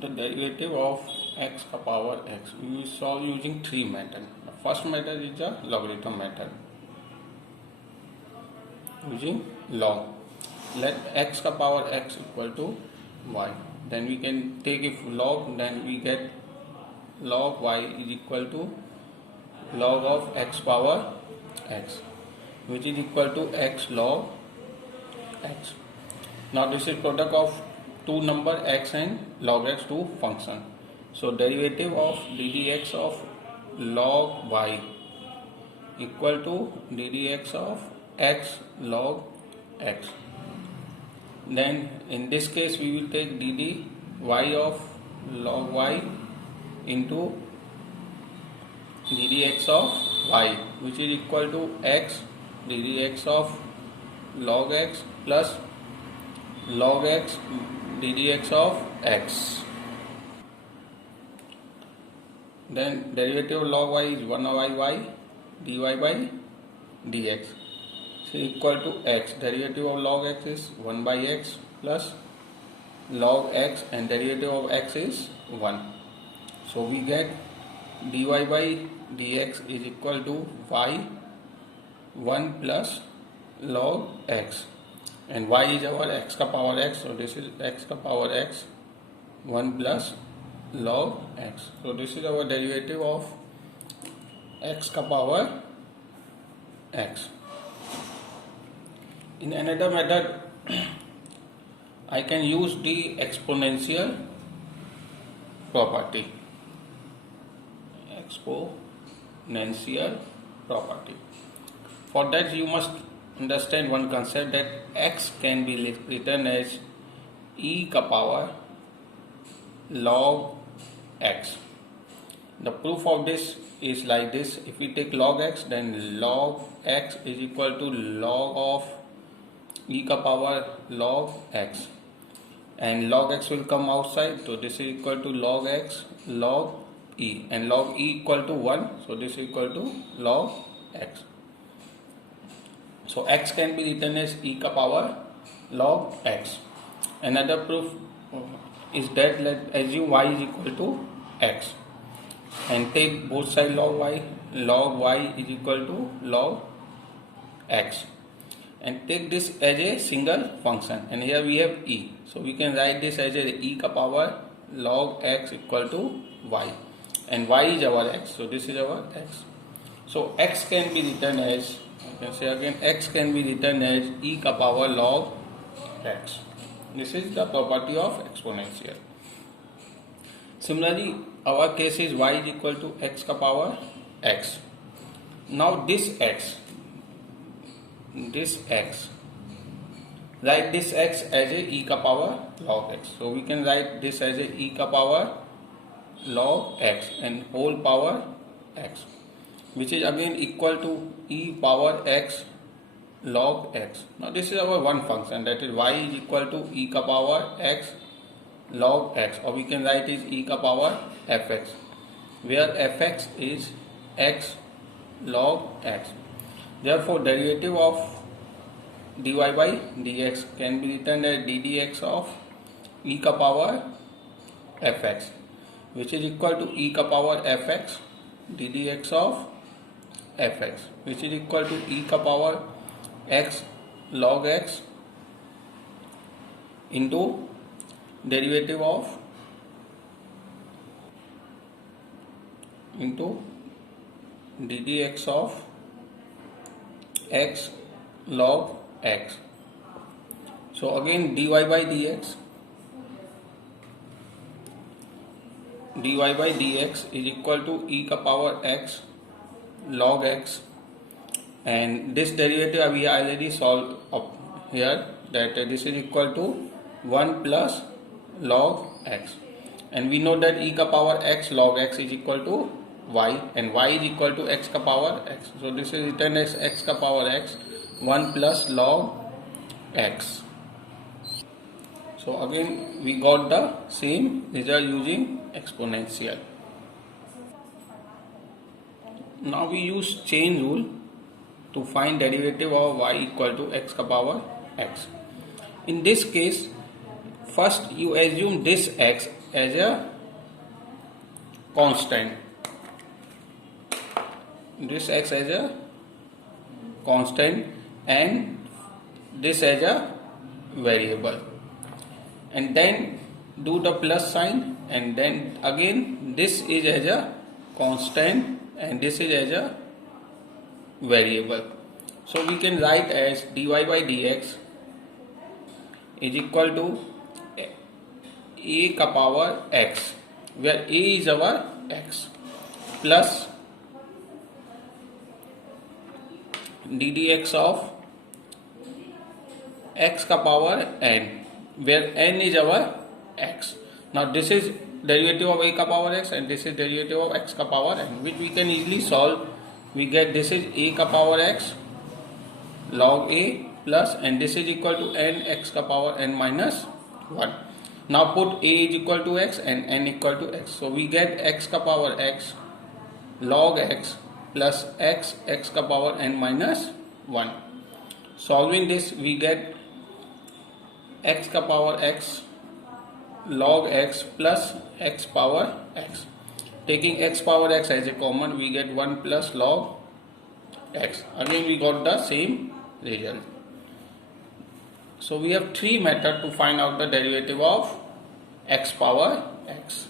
the derivative of x ka power x. We will solve using three method. The first method is the logarithm method. Using log. Let x ka power x equal to y. Then we can take if log, then we get log y is equal to log of x power x, which is equal to x log x. Now this is product of two number x and log x, two function. So derivative of ddx of log y equal to ddx of x log x. Then in this case we will take dd y of log y into ddx of y, which is equal to x ddx of log x plus log x ddx of x. Then derivative of log y is 1 by y dy by dx. So equal to x. Derivative of log x is 1 by x plus log x, and derivative of x is 1. So we get dy by dx is equal to y 1 plus log x, and y is our x ka power x, so this is x ka power x 1 plus log x. So this is our derivative of x ka power x. In another method, I can use the exponential property. Exponential property. For that you must understand one concept, that x can be written as e ka power log x. The proof of this is like this. If we take log x, then log x is equal to log of e ka power log x, and log x will come outside, so this is equal to log x log e, and log e equal to 1, so this is equal to log x. So x can be written as e ka power log x. Another proof is that let assume y is equal to x and take both sides log y. Log y is equal to log x, and take this as a single function, and here we have e, so we can write this as a e ka power log x equal to y, and y is our x, so this is our x. So x can be written as, I can say again, x can be written as e ka power log x. This is the property of exponential. Similarly, our case is y is equal to x ka power x. Now this x, write this x as a e ka power log x. So we can write this as a e ka power log x and whole power x, which is again equal to e power x log x. Now this is our one function, that is y is equal to e ka power x log x, or we can write is e ka power fx, where fx is x log x. Therefore derivative of dy by dx can be written as ddx of e ka power fx, which is equal to e ka power fx ddx of fx, which is equal to e ka power x log x into derivative of into ddx of x log x. So again dy by dx is equal to e ka power x log x, and this derivative we already solved up here, that this is equal to 1 plus log x, and we know that e ka power x log x is equal to y, and y is equal to x ka power x, so this is written as x ka power x 1 plus log x. So again we got the same result using exponential. Now we use chain rule to find derivative of y equal to x ka power x. In this case, first you assume this x as a constant, this x as a constant and this as a variable, and then do the plus sign, and then again this is as a constant and this is as a variable. So we can write as dy by dx is equal to a ka power x, where a is our x, plus ddx of x ka power n, where n is our x. Now this is derivative of a ka power x and this is derivative of x ka power n, which we can easily solve. We get this is a ka power x log a plus, and this is equal to n x ka power n minus 1. Now put a is equal to x and n equal to x. So we get x ka power x log x plus x ka power n minus 1. Solving this, we get x ka power x log x plus x power x. Taking x power x as a common, we get 1 plus log x. Again we got the same result. So we have three methods to find out the derivative of x power x.